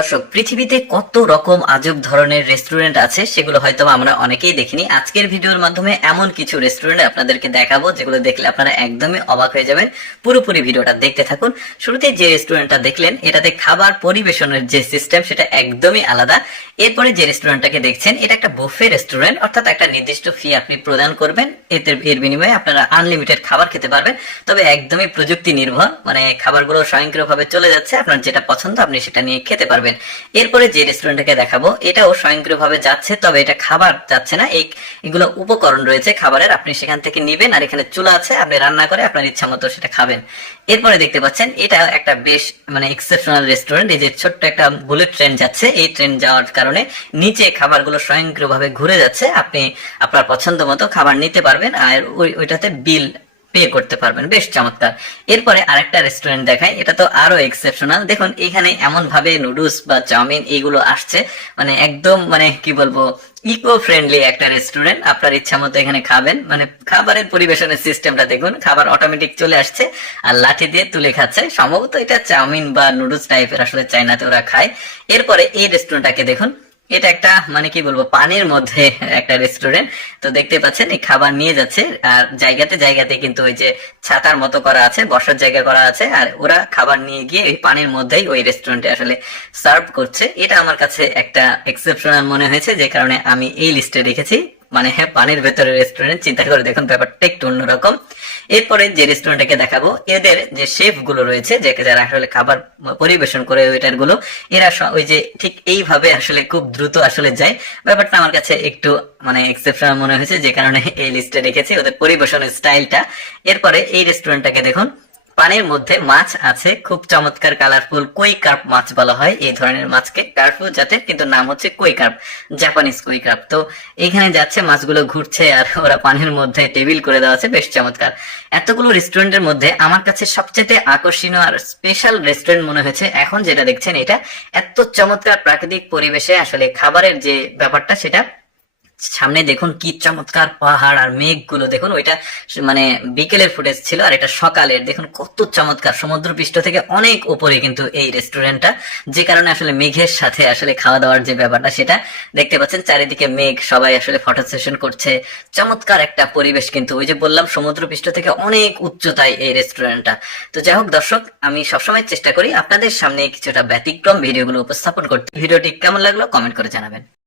দর্শক, পৃথিবীতে কত রকম আজব ধরনের রেস্টুরেন্ট আছে সেগুলো হয়তো আমরা অনেকেই দেখিনি। আজকের ভিডিওর মাধ্যমে এমন কিছু রেস্টুরেন্ট আপনাদেরকে দেখাবো যেগুলো দেখলে আপনারা একদমই অবাক হয়ে যাবেন। পুরোপুরি ভিডিওটা দেখতে থাকুন। শুরুতে যে রেস্টুরেন্টটা দেখলেন, এটাতে খাবার পরিবেশনের যে সিস্টেম সেটা একদমই আলাদা। এরপরে যে রেস্টুরেন্টটাকে দেখছেন, এটা একটা বুফে রেস্টুরেন্ট অর্থাৎ একটা নির্দিষ্ট ফি আপনি প্রদান করবেন। এতে এর বিনিময়ে আপনারা আনলিমিটেড খাবার খেতে পারবেন। তবে একদমই প্রযুক্তি নির্ভর মানে খাবারগুলো স্বয়ংক্রিয়ভাবে চলে যাচ্ছে, আপনার যেটা পছন্দ আপনি সেটা নিয়ে খেতে পারবেন। এরপরে যে রেস্টুরেন্টটাকে দেখাবো, এটাও স্বয়ংক্রিয়ভাবে যাচ্ছে, তবে এটা খাবার যাচ্ছে না। এই, এগুলো উপকরণ রয়েছে খাবারের, আপনি সেখান থেকে নিবেন, আর এখানে চুলা আছে, আপনি রান্না করে আপনার ইচ্ছা মতো সেটা খাবেন। এরপরে দেখতে পাচ্ছেন এটা একটা বেশ মানে এক্সেপশনাল রেস্টুরেন্ট এই যে ছোট্ট একটা বুলেট ট্রেন যাচ্ছে, এই ট্রেন যাওয়ার কারণে নিচে খাবারগুলো স্বয়ংক্রিয়ভাবে ঘুরে যাচ্ছে। আপনি আপনার পছন্দ মতো খাবার নিতে পারবেন, আর ওই, ওইটাতে বিল পে করতে পারবেন। বেশ চমৎকার। এরপরে আরেকটা রেস্টুরেন্ট দেখাই। এটা তো আরও এক্সেপশনাল দেখুন, এখানে এমন ভাবে নুডলস বা চাউমিন এইগুলো আসছে। মানে একদম মানে কি বলব ইকো ফ্রেন্ডলি একটা রেস্টুরেন্ট আপনার ইচ্ছা মতো এখানে খাবেন। মানে খাবারের পরিবেশনের সিস্টেমটা দেখুন। খাবার অটোমেটিক চলে আসছে আর লাঠি দিয়ে তুলে খাচ্ছে। সম্ভবত এটা চাউমিন বা নুডলস টাইপের আসলে চাইনাতে ওরা খায়। এরপরে এই রেস্টুরেন্টটাকে দেখুন। এটা একটা মানে কি বলব, পানির মধ্যে একটা রেস্টুরেন্ট তো দেখতে পাচ্ছেন, এই খাবার নিয়ে যাচ্ছে, আর জায়গাতে জায়গাতে কিন্তু ওই যে ছাতার মতো করা আছে, বসার জায়গা করা আছে, আর ওরা খাবার নিয়ে গিয়ে ওই পানির মধ্যেই ওই রেস্টুরেন্টে আসলে সার্ভ করছে। এটা আমার কাছে একটা এক্সেপশনাল মনে হয়েছে, যে কারণে আমি এই লিস্টে রেখেছি। মানে হ্যাঁ পানির ভেতরে রেস্টুরেন্ট চিন্তা করে দেখুন ব্যাপারটা একটু অন্যরকম। এরপরে যে রেস্টুরেন্টটাকে দেখাবো, এদের যে শেফগুলো রয়েছে, যে যারা আসলে খাবার পরিবেশন করে ওয়েটারগুলো, এরা ওই যে ঠিক এইভাবে আসলে খুব দ্রুত আসলে যায়। ব্যাপারটা আমার কাছে একটু মানে এক্সেপশনাল মনে হয়েছে, যে কারণে এই লিস্টে রেখেছি, ওদের পরিবেশনের স্টাইলটা এরপরে এই রেস্টুরেন্টটাকে দেখুন। পানির মধ্যে মাছ আছে, খুব চমৎকার কালারফুল কই কার্প মাছ বলা হয়, এই ধরনের মাছকে কার্পু জাতের কিন্তু নাম হচ্ছে কই কার্প জাপানিজ কই কার্প। তো এখানে যাচ্ছে, মাছগুলো ঘুরছে আর ওরা পানির মধ্যে টেবিল করে দেওয়া আছে, বেশ চমৎকার। এতগুলো রেস্টুরেন্টের মধ্যে আমার কাছে সবচেয়ে আকর্ষণীয় আর স্পেশাল রেস্টুরেন্ট মনে হয়েছে, এখন যেটা দেখছেন এটা, এত চমৎকার প্রাকৃতিক পরিবেশে আসলে খাবারের যে ব্যাপারটা সেটা সামনে দেখুন কি চমৎকার পাহাড় আর মেঘগুলো। দেখুন, ওইটা মানে বিকেলের ফুটেজ ছিল আর এটা সকালের। দেখুন, কত চমৎকার। সমুদ্র পৃষ্ঠ থেকে অনেক উপরে কিন্তু এই রেস্টুরেন্টটা, যে কারণে আসলে মেঘের সাথে আসলে খাওয়া দাওয়ার যে ব্যাপারটা সেটা দেখতে পাচ্ছেন। চারিদিকে মেঘ, সবাই আসলে ফটো সেশন করছে। চমৎকার একটা পরিবেশ কিন্তু ওই যে বললাম সমুদ্র পৃষ্ঠ থেকে অনেক উচ্চতায় এই রেস্টুরেন্টটা। তো যাই হোক, দর্শক, আমি সবসময় চেষ্টা করি আপনাদের সামনে কিছুটা ব্যতিক্রম ভিডিওগুলো উপস্থাপন করতে। ভিডিওটি কেমন লাগল কমেন্ট করে জানাবেন।